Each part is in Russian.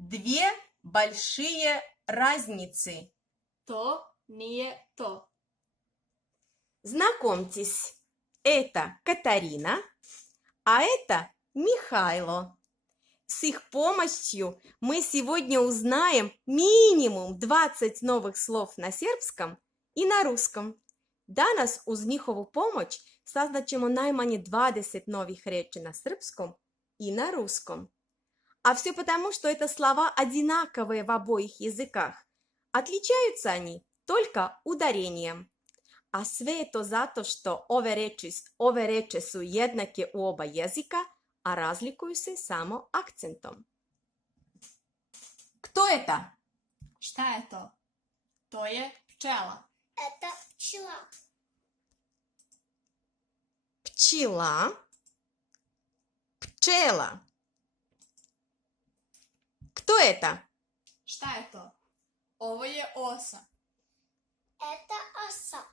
две большие разницы. То nije to. Знакомьтесь, это Катарина, а это Михайло. С их помощью мы сегодня узнаем минимум 20 нових слов на сербском і на русском. Danas uz njihovu pomoć saznaćemo najmanje 20 novih riječi на српском и на русском. А все потому, что это слова одинаковые в обоих языках. Отличаются они только ударением. A sve je to zato što ove reči su jednake u oba jezika, a razlikuju se samo akcentom. Кто это? Šta je to? To je pčela. Это пчела. Пчела. Пчела. Кто это? Šta je to? Ovo je osa. Это оса.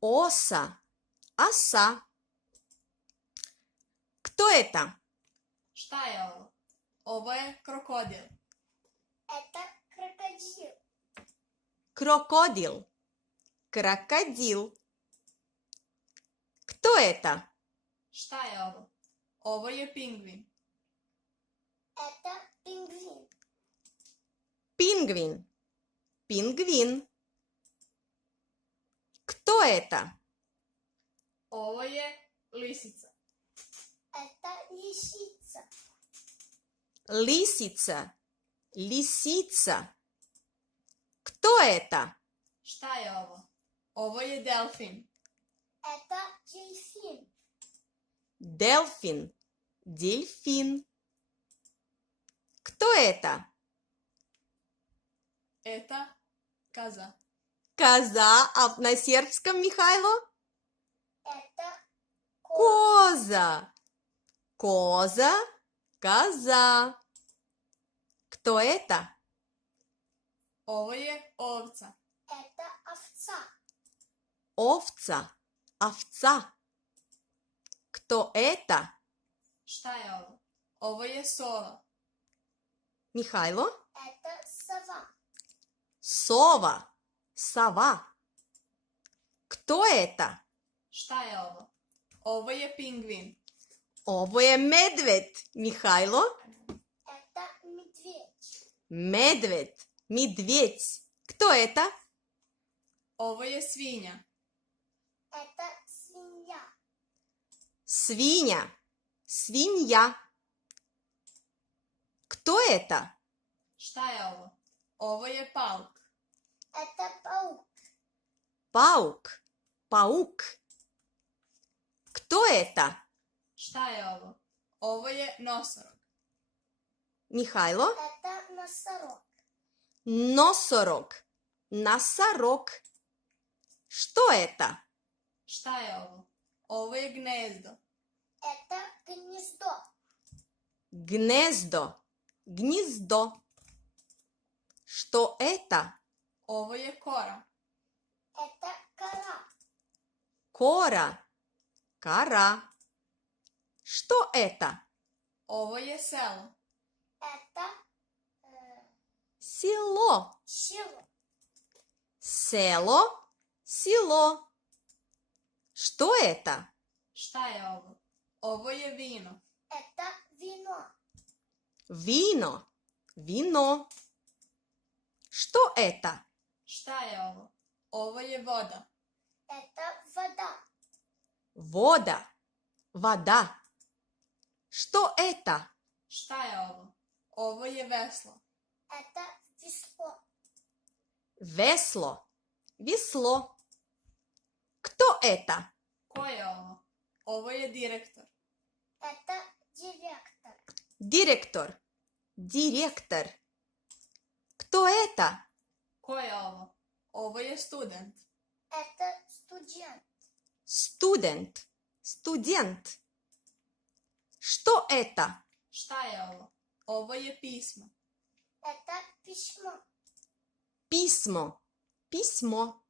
Оса. Оса. Кто это? Šta je ovo? Ovo je krokodil. Это крокодил. Крокодил. Крокодил. Кто это? Šta je ovo? Ovo je pingvin. Это пингвин. Пингвин. Пингвин. Кто это? Ovo je lisica. Это лисица. Лисица. Лисица. Кто это? Šta je ovo? Ovo je delfin. Это дельфин. Дельфин. Дельфин. Кто это? Это коза. Коза, а на сербском, Михайло? Это Коза. Коза. Коза. Кто это? Ovo je ovca. Это овца. Овца. Овца. Кто это? Šta je ovo? Ovo je sova. Михайло? Это сова. Сова. Сова. Кто это? Šta je ovo? Ovo je pingvin. Ovo je medved. Михайло? Это медведь. Медведь. Медведь. Кто это? Ovo je svinja. Это свинья. Свинья. Свинья. Кто это? Šta je ovo? Ovo je pauk. Это паук. Паук. Паук. Кто это? Šta je ovo? Ovo je nosorog. Михайло? Это носорог. Носорог. Носорог. Что это? Šta je ovo? Ovo je gnezdo. Это гнездо. Гнездо. Гнездо. Что это? Ovo je kora. Это кора. Кора. Кора. Что это? Ovo je selo. Это Село. село. Село. Село. Что это? Šta je ovo? Ovo je vino. Это вино. Вино. Вино. Что это? Šta je ovo? Ovo je voda. Это вода. Вода. Вода. Что это? Šta je ovo? Ovo je veslo. Это весло. Весло. Весло. Кто это? Ko je ovo? Ovo je direktor. Это директор. Директор. Директор. Кто это? Ko je ovo? Ovo je student. Это студент. Студент. Студент. Что это? Šta je ovo? Ovo je pismo. Это письмо. Письмо. Письмо.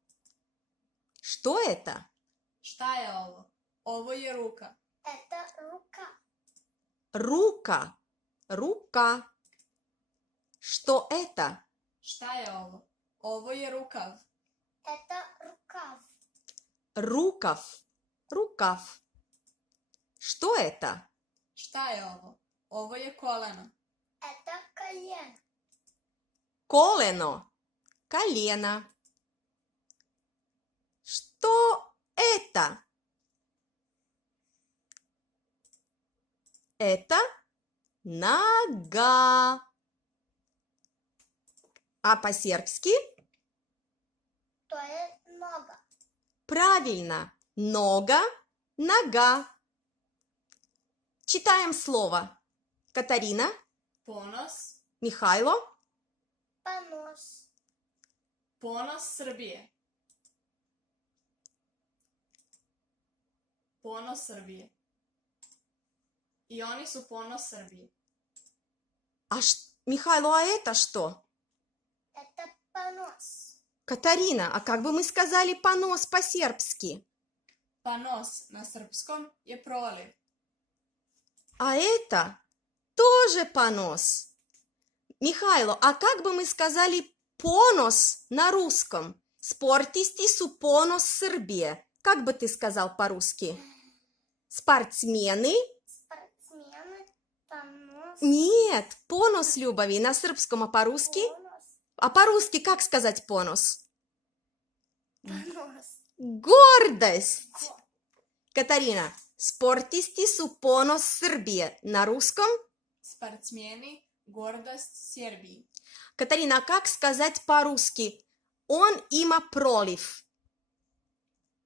Что это? Šta je ovo? Ovo je ruka. Это рука. Рука. Рука. Что это? Šta je ovo? Ovo je rukav. Это рукав. Рукав. Рукав. Что это? Šta je ovo? Ovo je koleno. Это колено. Колено. Колено. Что это? Это нога. А по-сербски? То есть нога. Правильно. Нога, нога. Читаем слово. Катарина, Ponos. Михайло, Понос. Ponos Srbije. Ponos Srbije. I oni su ponos Srbije. Михайло, а это что? Это понос. Катарина, а как бы мы сказали понос по-сербски? Panos na srpskom je proliv. А это тоже понос. Михайло, а как бы мы сказали понос на русском? Спортисти су понос Srbije. Как бы ты сказал по-русски? Спортсмены? Спортсмены. Понос. Нет, понос, Любови, на српском, а по-русски? Понос. А по-русски как сказать понос? Понос. Гордость. Катарина, спортисти су понос Srbije. На русском? Sportsmeni, gordost Srbiji. Катарина, а как сказать по-русски? Он има пролив.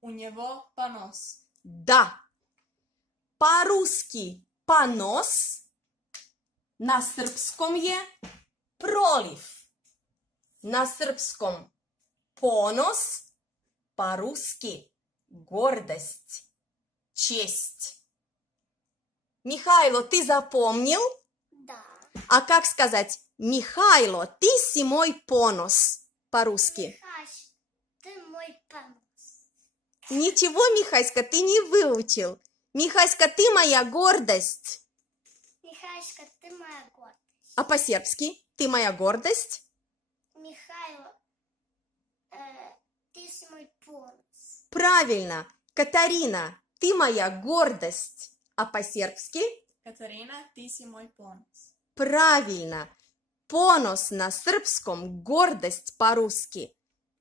U njevo panos. Да. По-русски понос, на српском je пролив. На српском понос, по-русски гордость, честь. Михайло, ты запомнил? Да. А как сказать? Михайло, ты си мой понос по-русски. Михась, ты мой понос. Ничего, Михаська, ты не выучил. Михаська, ты моя гордость. Михаська, ты моя гордость. А по-сербски? Ты моя гордость? Михайло, ты мой понос. Правильно. Катарина, ты моя гордость. А по-сербски? Katarina, ti si moj ponos. Правильно. Понос на српском, гордость по-русски.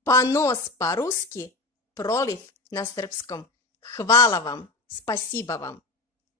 Понос по-русски, пролив на српском. Хвала вам, спасибо вам.